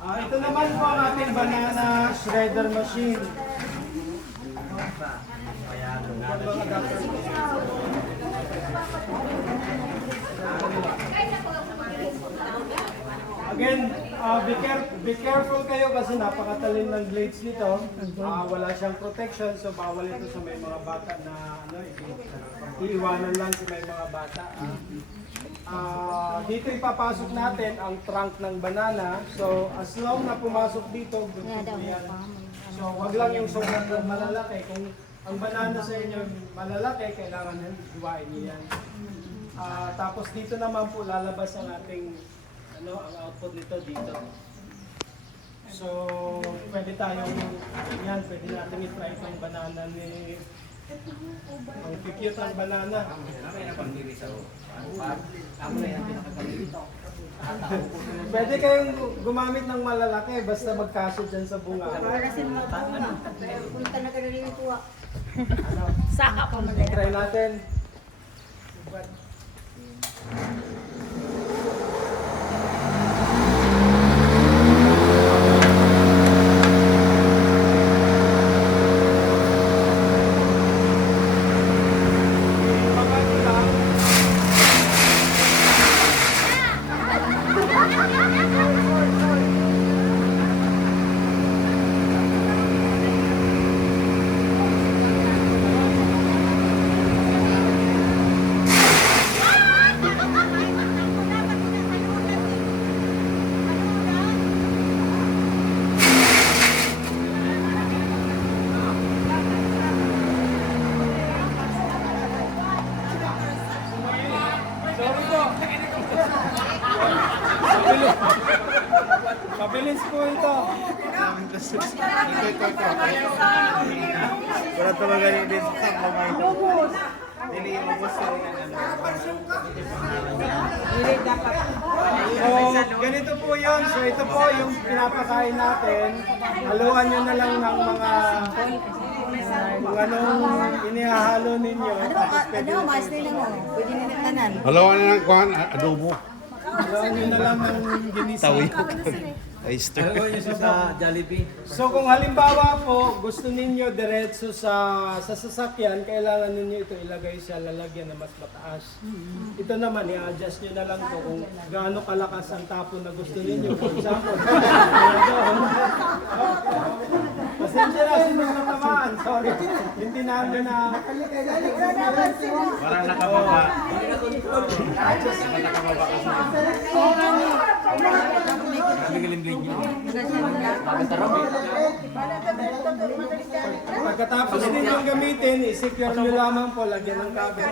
Ito naman po ang ating banana shredder machine. Again, be careful kayo kasi napakatalim ng blades nito. Wala siyang protection, so bawal ito sa may mga bata na iiwanan lang sa may mga bata. Dito ipapasok natin ang trunk ng banana. So as long na pumasok dito, yan. So wag lang yung sobrang malalaki. Kung ang banana sa inyo malalaki, kailangan hiwain niyo yan. Tapos dito naman po lalabas ang ating ang output nito dito. So pwede tayong yan, pwede natin i-try itong banana ni ang cute ang banana. Pwede kayong gumamit ng malalaki basta magkasya dyan sa bunga. Saka pa mo. Try natin. Mabilis po ito. Wala talaga yung din sa kamay. Dili yung ubos ko So, ganito po yun. So, ito po yung pinapakain natin. Haluan nyo na lang ng mga kung anong inihahalo ninyo. Tapos pwede na mas nila mo. Pwede nila tanan. Halawan na ng kuhan, adobo. haluan nyo na lang ng ginisa. Oyster. Gagawin niyo siya sa Jollibee. So kung halimbawa po gusto ninyo diretso sa sasakyan, kailangan ninyo ito ilagay sa lalagyan na mas mataas. Ito naman i-adjust nyo na lang to kung gaano kalakas ang tapon na gusto ninyo. For example, pasensya na sino natamaan. Sorry. Hindi namin na Parang nakababa. Nakababa kasi. Galing-galing niyo. pagkatapos ninyong gamitin, i-secure nyo lamang po, lagyan ng cover.